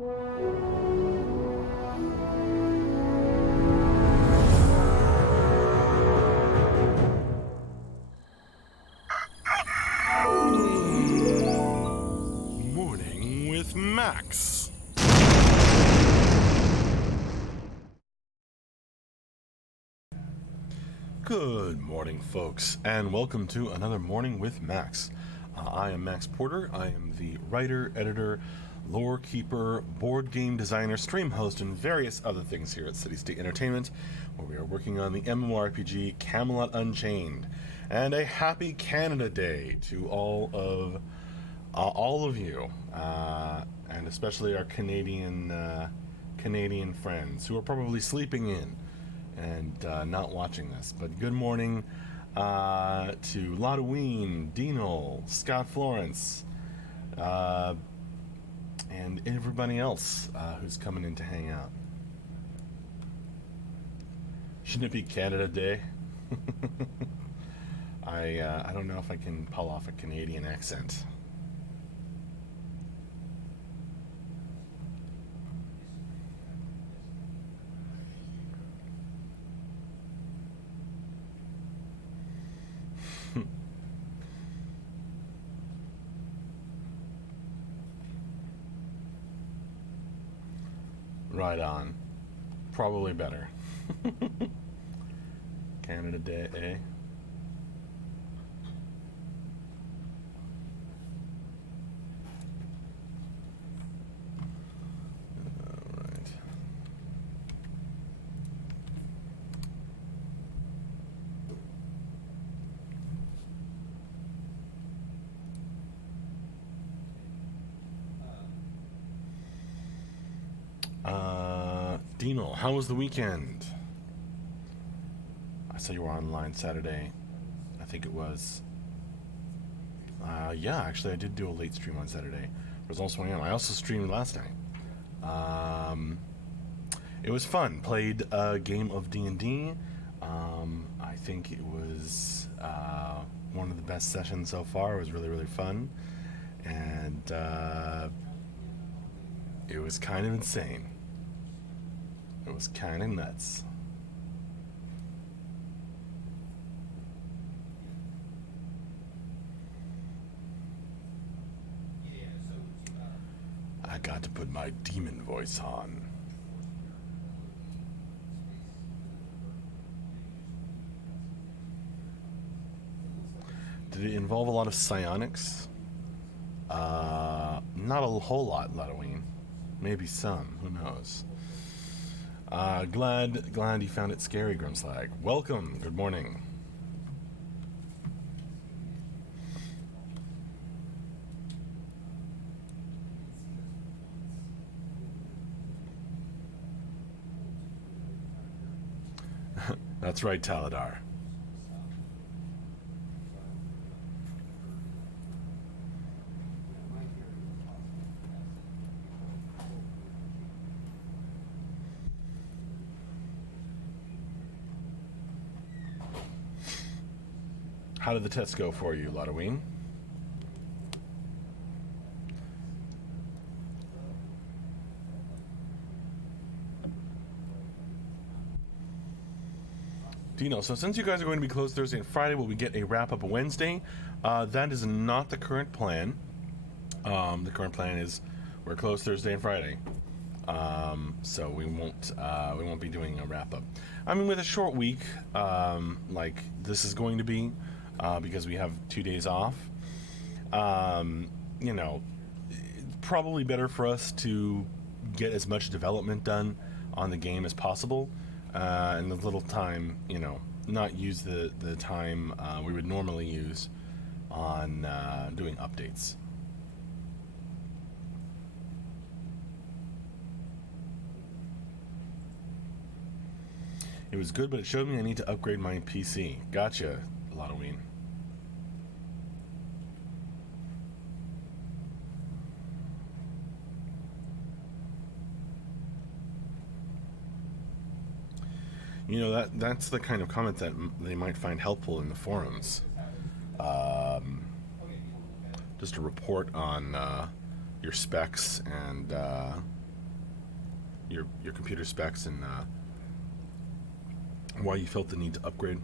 Morning with Max. Good morning, folks, and welcome to another Morning with Max. I am Max Porter. I am the writer, editor, lore keeper, board game designer, stream host, and various other things here at City State Entertainment, where we are working on the MMORPG Camelot Unchained. And a happy Canada Day to all of you, and especially our Canadian friends who are probably sleeping in and not watching this. But good morning to Lottoween, Dino, Scott Florence, and everybody else who's coming in to hang out. Shouldn't it be Canada Day? I don't know if I can pull off a Canadian accent. Right on. Probably better. Canada Day, eh? Alright. Dino, how was the weekend? I saw you were online Saturday. I think it was. Yeah, actually, I did do a late stream on Saturday. It was also 1 a.m. I also streamed last night. It was fun. Played a game of D&D. I think it was one of the best sessions so far. It was really, really fun. And it was kind of insane. It was kind of nuts. I got to put my demon voice on. Did it involve a lot of psionics? Not a whole lot, Lottoween. Maybe some. Who knows? Glad you found it scary, Grimslag. Welcome. Good morning. That's right, Taladar. How did the test go for you, Lottoween? Dino, so since you guys are going to be closed Thursday and Friday, will we get a wrap-up Wednesday? That is not the current plan. The current plan is we're closed Thursday and Friday. So we won't be doing a wrap-up. I mean, with a short week, like this is going to be, because we have 2 days off, you know, it's probably better for us to get as much development done on the game as possible, and the little time, you know, not use the time we would normally use on doing updates. It was good, but it showed me I need to upgrade my PC. Gotcha, Lottoween. You know, that's the kind of comment that they might find helpful in the forums. Just a report on your specs and your computer specs and why you felt the need to upgrade.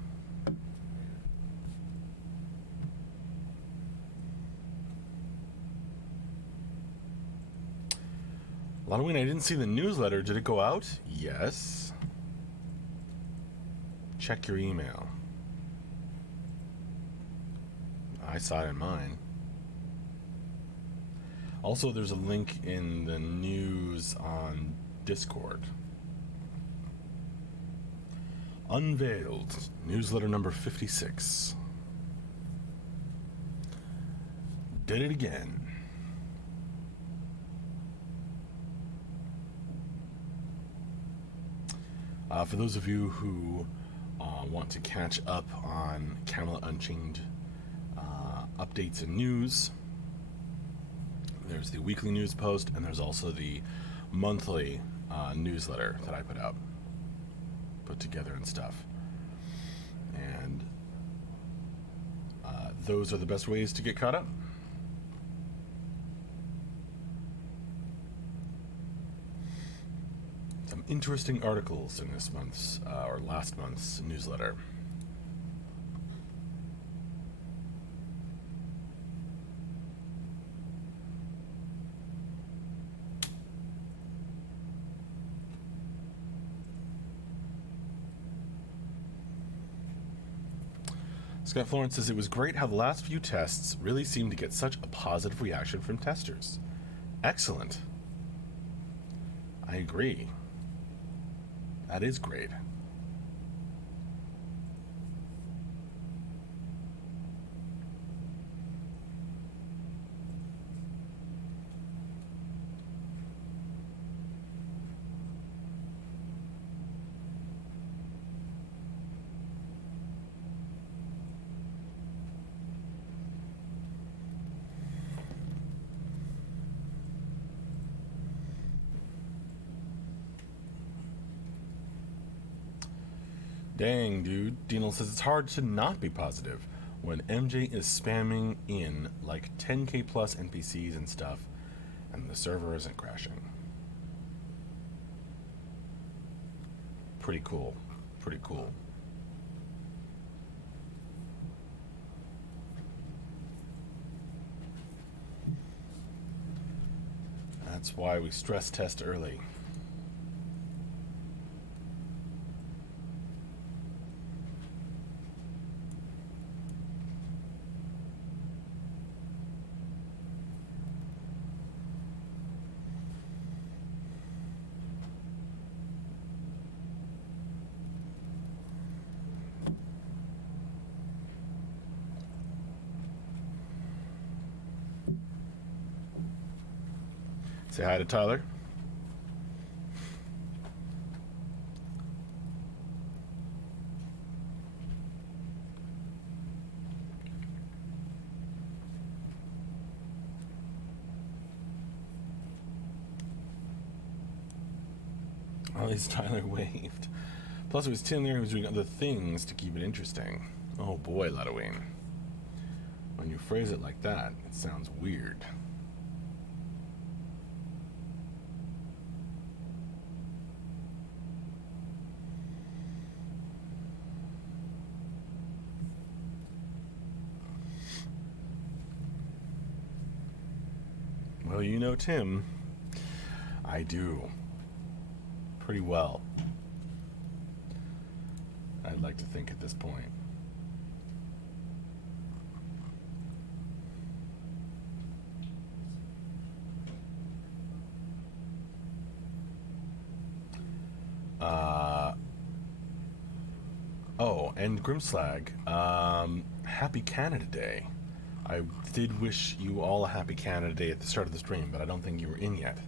Halloween, I didn't see the newsletter. Did it go out? Yes. Check your email. I saw it in mine. Also, there's a link in the news on Discord. Unveiled, newsletter number 56. Did it again. For those of you who want to catch up on Camelot Unchained updates and news, there's the weekly news post, and there's also the monthly newsletter that I put together and stuff. And those are the best ways to get caught up. Some interesting articles in this month's or last month's newsletter. Scott Florence says it was great how the last few tests really seemed to get such a positive reaction from testers. Excellent. I agree. That is great. Dang, dude. Dino says it's hard to not be positive when MJ is spamming in like 10k plus NPCs and stuff, and the server isn't crashing. Pretty cool. Pretty cool. That's why we stress test early. Say hi to Tyler. At least Tyler waved. Plus, it was Tim there who was doing other things to keep it interesting. Oh boy, Ladoween. When you phrase it like that, it sounds weird. Well, you know Tim. I do. Pretty well. I'd like to think at this point. Oh, and Grimslag, happy Canada Day. I did wish you all a happy Canada Day at the start of the stream, but I don't think you were in yet.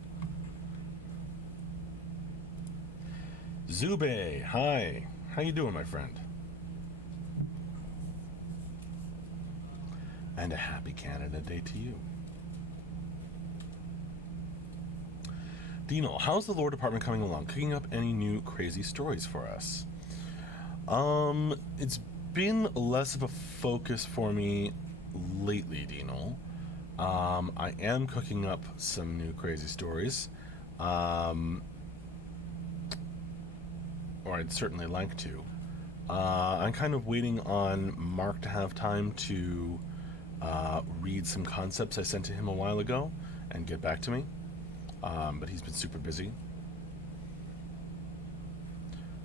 Zube, hi. How you doing, my friend? And a happy Canada Day to you. Dino, how's the lore department coming along? Cooking up any new crazy stories for us? It's been less of a focus for me lately, Dino. I am cooking up some new crazy stories. or I'd certainly like to. I'm kind of waiting on Mark to have time to read some concepts I sent to him a while ago and get back to me. But he's been super busy.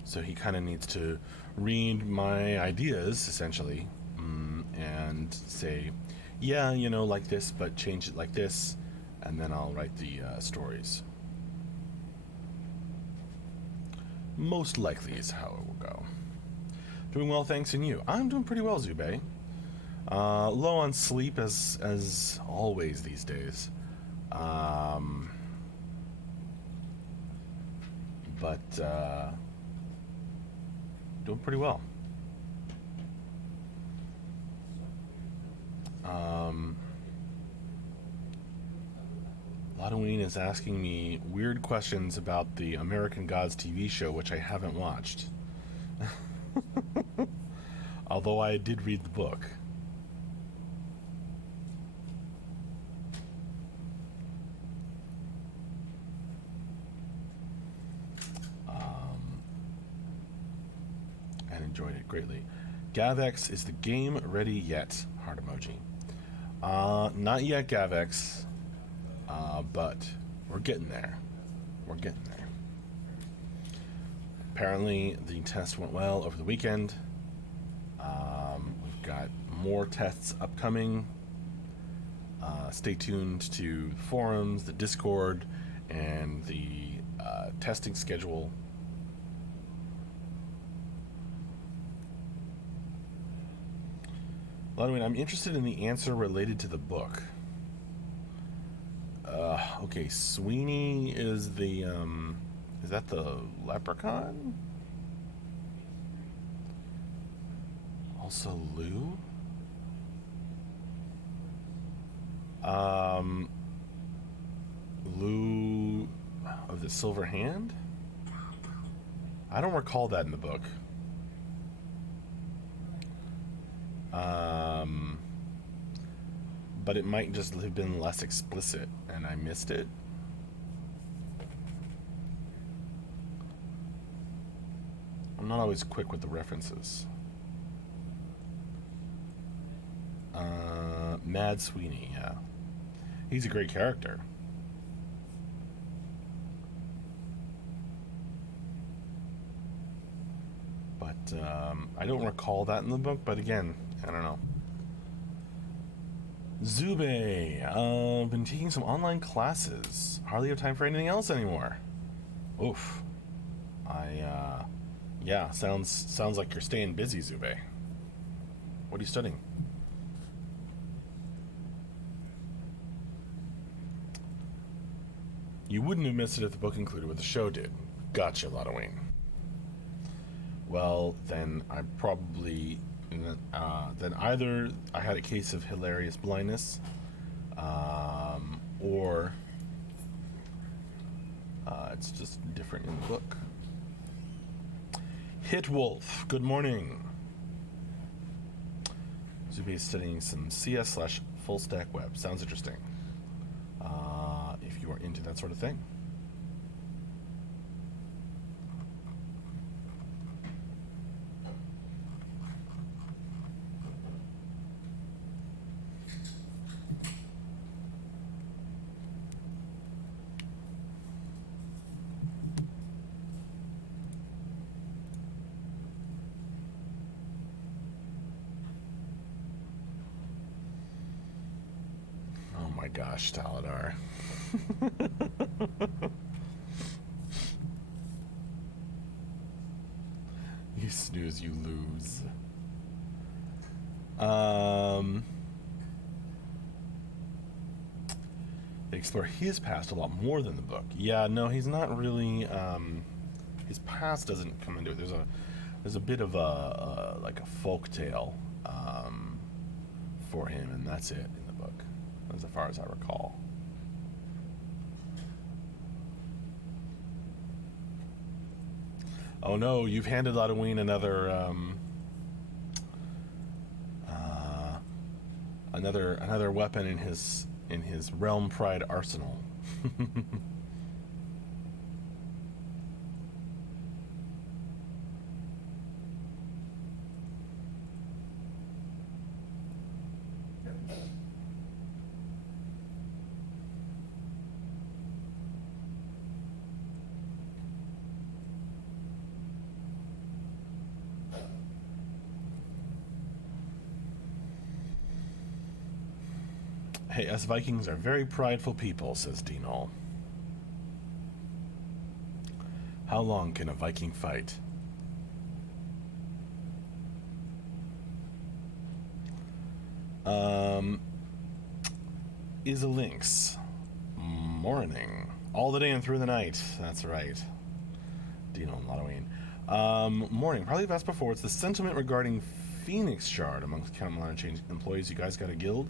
So he kind of needs to read my ideas, essentially, and say, yeah, like this, but change it like this, and then I'll write the stories. Most likely is how it will go. Doing well, thanks, and you? I'm doing pretty well, Zube. Low on sleep as always these days. But doing pretty well. Halloween is asking me weird questions about the American Gods TV show, which I haven't watched. Although I did read the book. And enjoyed it greatly. Gavex, is the game ready yet? Heart emoji. Not yet, Gavex. But we're getting there. We're getting there. Apparently, the test went well over the weekend. We've got more tests upcoming. Stay tuned to the forums, the Discord, and the testing schedule. Anyway, I'm interested in the answer related to the book. Okay, Sweeney is the, is that the leprechaun? Also Lou? Lou of the Silver Hand? I don't recall that in the book. But it might just have been less explicit and I missed it. I'm not always quick with the references. Mad Sweeney, yeah. He's a great character. But I don't recall that in the book, but again, I don't know. Zube, been taking some online classes. Hardly have time for anything else anymore. Oof. Yeah, sounds like you're staying busy, Zube. What are you studying? You wouldn't have missed it if the book included what the show did. Gotcha, Halloween. Well, then I probably... then either I had a case of hilarious blindness, or it's just different in the book. Hit Wolf, good morning. Zubi is studying some CS/ full stack web. Sounds interesting. If you are into that sort of thing. Gosh, Taladar. You snooze, you lose. They explore his past a lot more than the book. Yeah, no, he's not really. His past doesn't come into it. There's a bit of a like a folk tale for him, and that's it. As far as I recall. Oh no, you've handed Halloween another another weapon in his Realm Pride arsenal. Hey, us Vikings are very prideful people, says Dinal. How long can a Viking fight? Is a lynx. Morning. All the day and through the night. That's right. Dino and Halloween. Morning. Probably have asked before. It's the sentiment regarding Phoenix Shard amongst Camelot Unchained employees. You guys got a guild?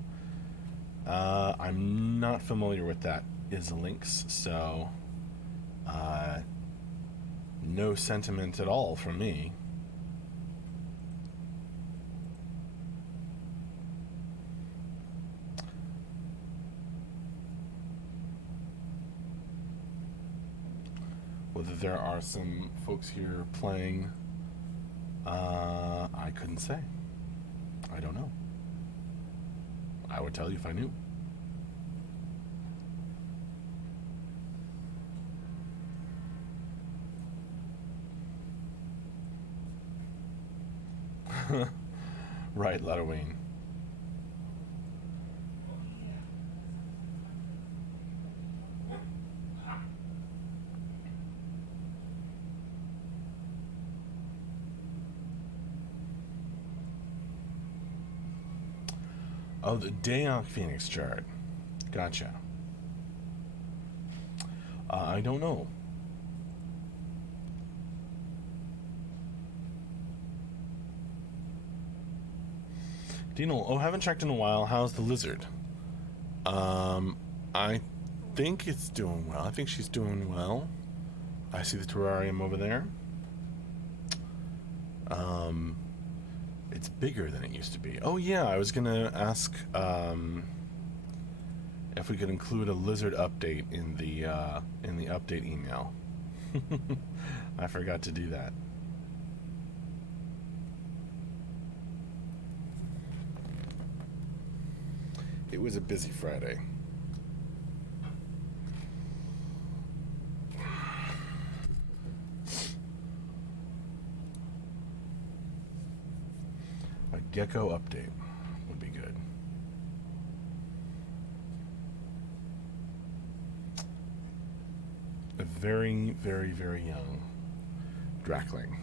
I'm not familiar with that. Is a lynx, so no sentiment at all from me. Whether there are some folks here playing, I couldn't say. I don't know. I would tell you if I knew. Right, Halloween. Oh, the Dayak Phoenix chart. Gotcha. I don't know. Dino, haven't checked in a while. How's the lizard? I think it's doing well. I think she's doing well. I see the terrarium over there. It's bigger than it used to be. Oh yeah, I was gonna ask if we could include a lizard update in the update email. I forgot to do that. It was a busy Friday. A gecko update would be good. A very, very, very young Drakling.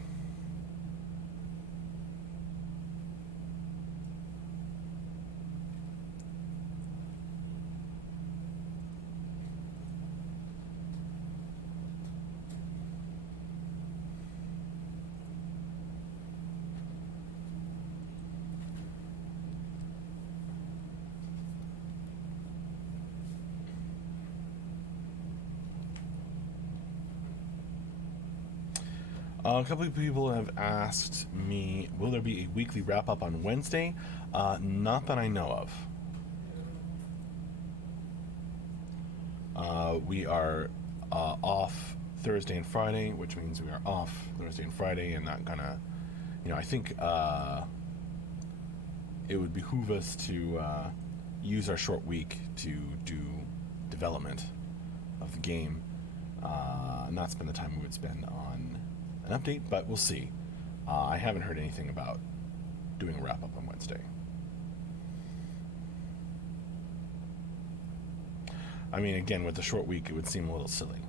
A couple of people have asked me, will there be a weekly wrap-up on Wednesday? Not that I know of. We are off Thursday and Friday, which means we are off Thursday and Friday and not gonna, I think it would behoove us to use our short week to do development of the game, not spend the time we would spend on an update, but we'll see. I haven't heard anything about doing a wrap-up on Wednesday. I mean, again, with the short week, it would seem a little silly,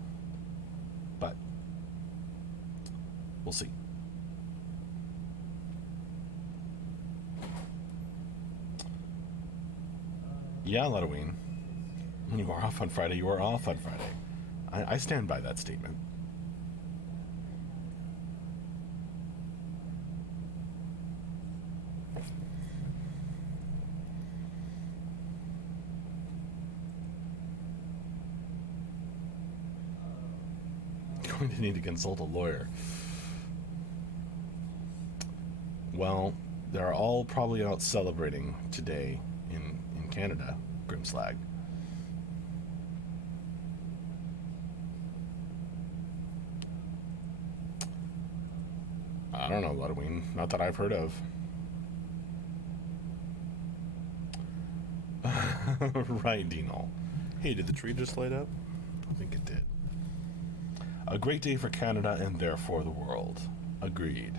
but we'll see. Yeah, Halloween. When you are off on Friday, you are off on Friday. I stand by that statement. Going to need to consult a lawyer. Well, they're all probably out celebrating today in Canada, Grimslag. I don't know, Halloween. Not that I've heard of. Right, Dino. Hey, did the tree just light up? I think it did. A great day for Canada and therefore the world. Agreed.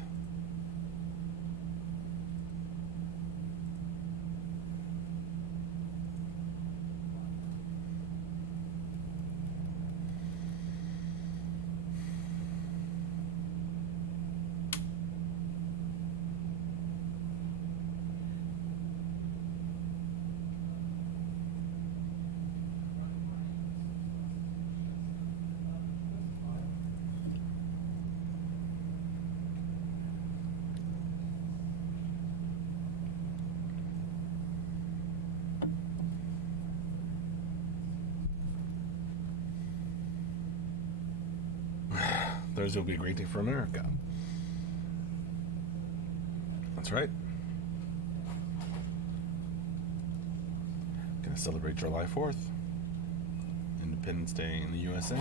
Thursday will be a great day for America. That's right. Gonna celebrate July 4th, Independence Day in the USA.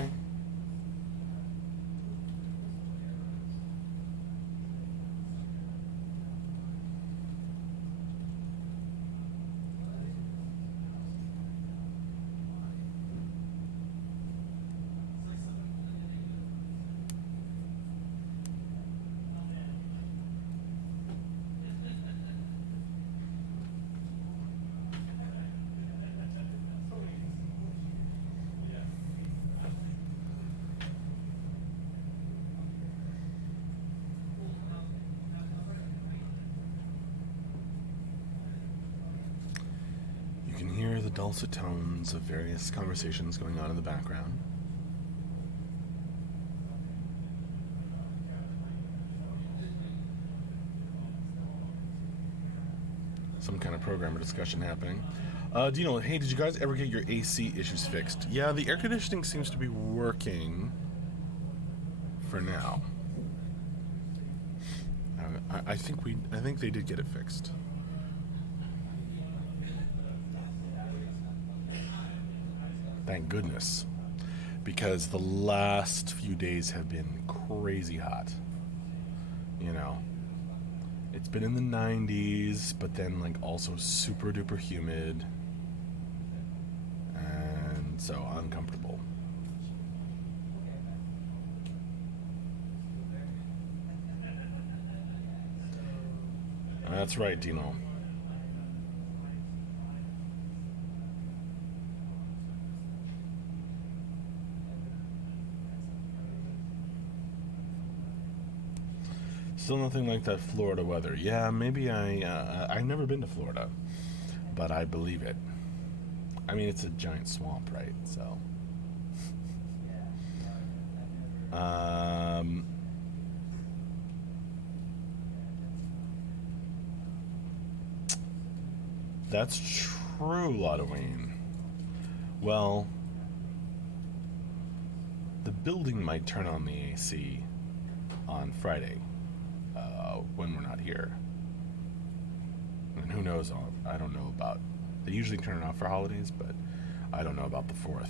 You can hear the dulcet tones of various conversations going on in the background. Some kind of program or discussion happening. Dino, hey, did you guys ever get your AC issues fixed? Yeah, the air conditioning seems to be working for now. I think they did get it fixed. Thank goodness, because the last few days have been crazy hot. You know, it's been in the 90s, but then like also super duper humid, and so uncomfortable. That's right, Dino. Still nothing like that Florida weather. Yeah, maybe I've never been to Florida, but I believe it. I mean, it's a giant swamp, right? So, that's true, Lotaween. Well, the building might turn on the AC on Friday. When we're not here. And who knows? I don't know about... They usually turn it off for holidays, but I don't know about the 4th.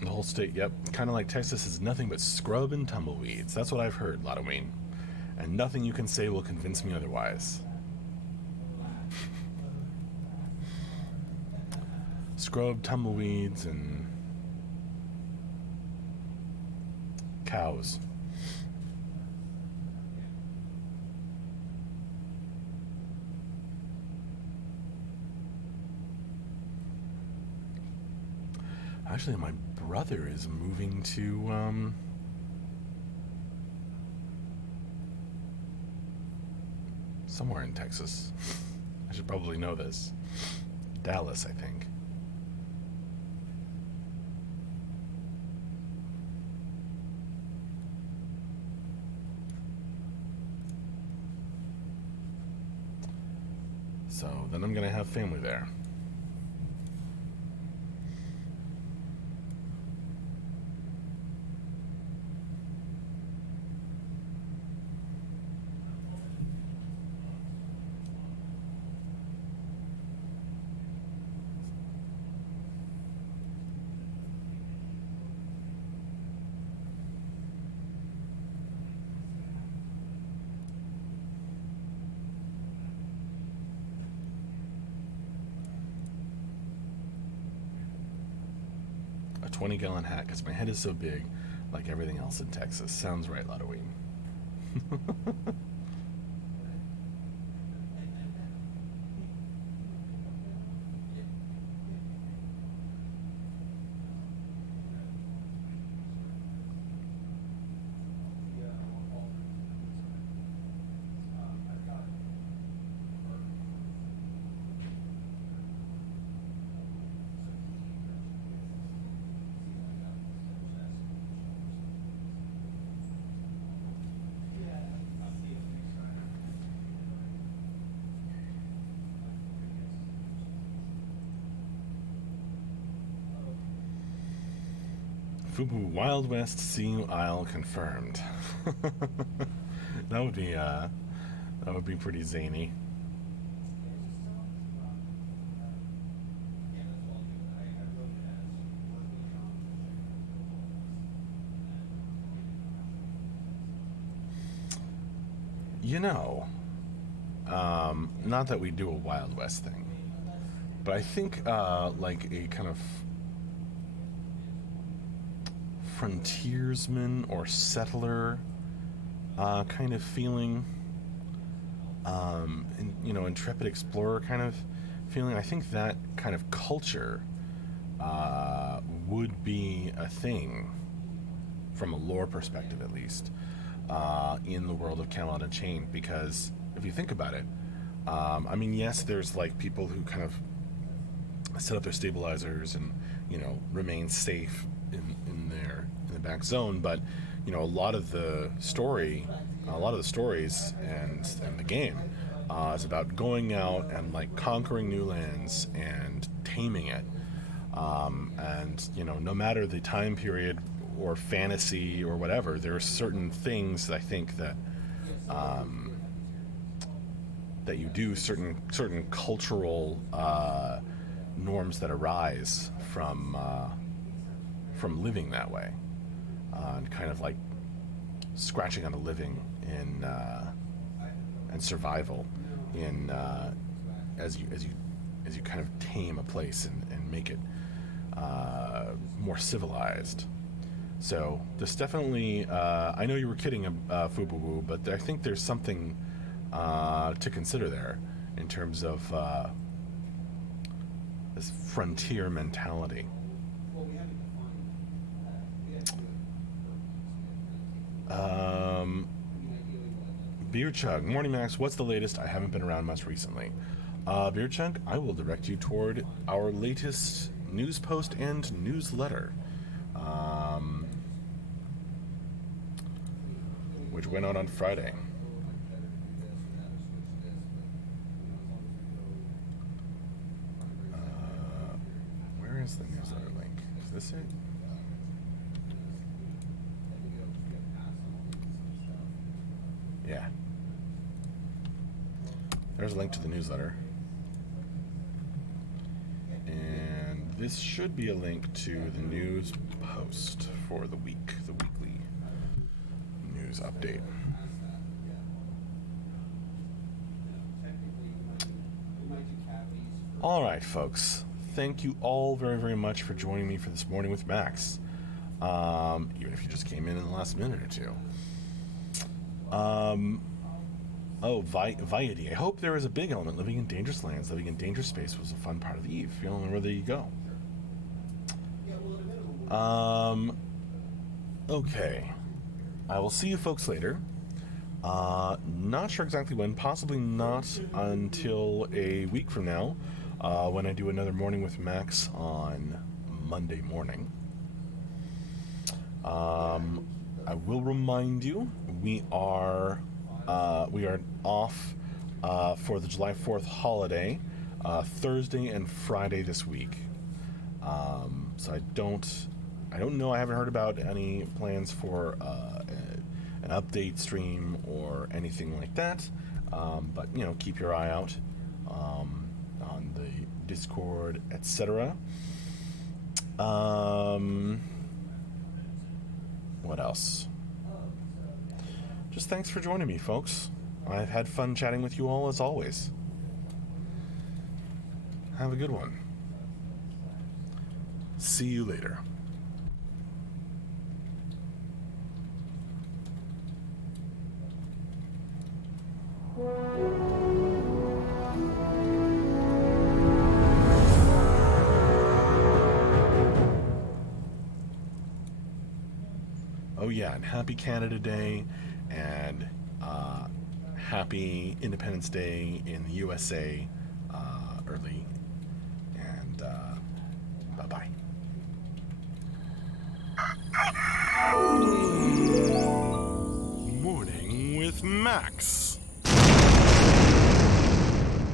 The whole state, yep. Kind of like Texas is nothing but scrub and tumbleweeds. That's what I've heard, Lotaween. And nothing you can say will convince me otherwise. Scrub, tumbleweeds, and cows. Actually, my brother is moving to, somewhere in Texas. I should probably know this. Dallas, I think. So then I'm gonna have family there. A 20-gallon hat because my head is so big, like everything else in Texas. Sounds right, Lotaween. Fubu Wild West Sea Isle confirmed. That would be pretty zany. You know, not that we do a Wild West thing, but I think like a kind of frontiersman or settler kind of feeling, intrepid explorer kind of feeling. I think that kind of culture would be a thing, from a lore perspective at least, in the world of Camelot Unchained. Because if you think about it, yes, there's like people who kind of set up their stabilizers and remain safe in the back zone, but a lot of the stories and the game is about going out and like conquering new lands and taming it, and no matter the time period or fantasy or whatever, there are certain things that I think that that you do, certain cultural norms that arise from living that way, and kind of like scratching on a living in and survival in as you kind of tame a place and make it more civilized. So there's definitely, I know you were kidding, Fububu, but I think there's something to consider there in terms of this frontier mentality. Beer Chug, Morning Max, what's the latest? I haven't been around much recently. Beer Chug, I will direct you toward our latest news post and newsletter, which went out on Friday. Where is the newsletter link? Is this it? Yeah. There's a link to the newsletter. And this should be a link to the news post for the week, the weekly news update. All right, folks. Thank you all very, very much for joining me for this Morning with Max. Even if you just came in the last minute or two. Viety. I hope there is a big element. Living in dangerous lands, living in dangerous space was a fun part of the Eve. You don't know where there you go. Okay. I will see you folks later. Not sure exactly when. Possibly not until a week from now, when I do another Morning with Max on Monday morning. I will remind you, we are off for the July 4th holiday, Thursday and Friday this week. So I don't know. I haven't heard about any plans for an update stream or anything like that. But keep your eye out on the Discord, etc. What else? Just thanks for joining me, folks. I've had fun chatting with you all as always. Have a good one. See you later. Oh yeah, and happy Canada Day, and happy Independence Day in the USA early, and bye-bye. Morning with Max.